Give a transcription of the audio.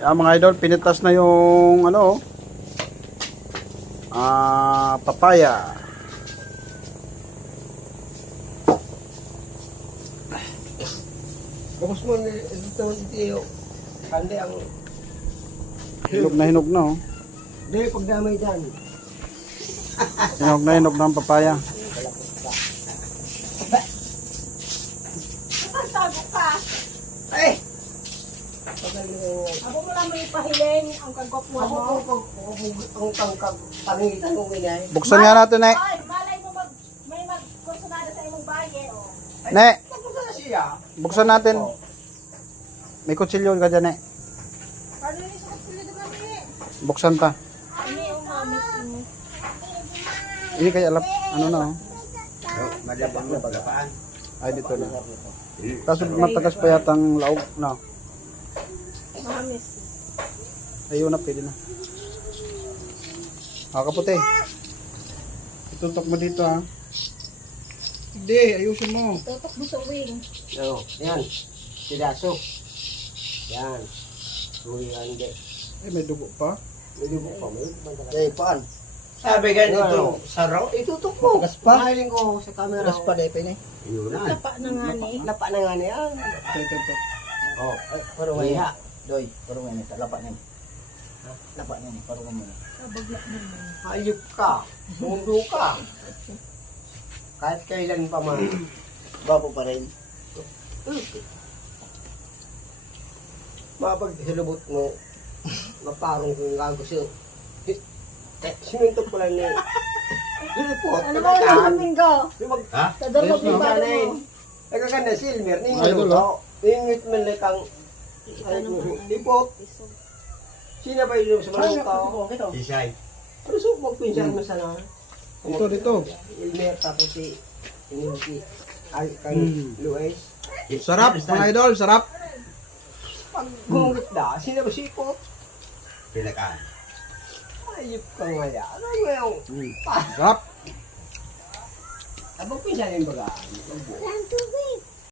Mga idol, pinitas na yung ano, papaya. Bakos mo ito ito kandi ang Hinog na oh. dahil pagdamay dyan. Hinog na ang papaya. Tago ka. Ay! Ako mo lang may pahiling ang kagwapuan mo. Ang tangkag pangitan mo ganyan. Buksan nga natin, ne. Ay, malay mo may magkursunada sa imong baye, oh. Ne, Tapos na siya. buksan natin. May kutsilyo ka dyan, ne. Paano ni sa kapila do kami? Buksan ta. Ini yung mamis mo. Ini kaya alap, ano na oh. Madabang na bagapaan. Ay, dito na. Kaso matagas pa yatang laog na. Mamis. Ayun na, pwede na. Kaputi. Itutok mo dito ha. Hindi, ayusin mo. Tutok mo sa wing. Oo, yan. Sidaso. Yan. Uy, hindi. May dugo pa. Hindi mo pa mo. Eh, paan? Sabi ganito, saraw, itutok mo. Matagas pa? Mahiling ko sa camera. Tapos pa dahil pa yun eh. Yun na. Tapa na nga ni. Lapa na nga niya. Ito. Oh, ay, paro nga yun. Doy, paro nga yun. Lapa na yun. Lapa na yun. Paro nga mo. Kabagla naman. Hayop ka. Mundo ka. Kahit kailan pa man. Bapo pa rin. Mapaghilubot mo. Maparong kong gago siya. Simintok pala niya. Report. Ano ba yung domingo? Ha? Tadalo Yes, mo no. ba mo? Nagkaganda Silmer. Idol, Ninyo. Ningit man lang kang report. Sino ba yun sa mga tao? Isay. Ano so magpinsan mo sana? Dito. Ilmer tapos si Luis. Sarap, mga idol, sarap. Pag gumit na, sino ba sipot? Pinakaan. Ayop ka nga yan. Ano mo yung... Sarap. Abang pinsan yung baga.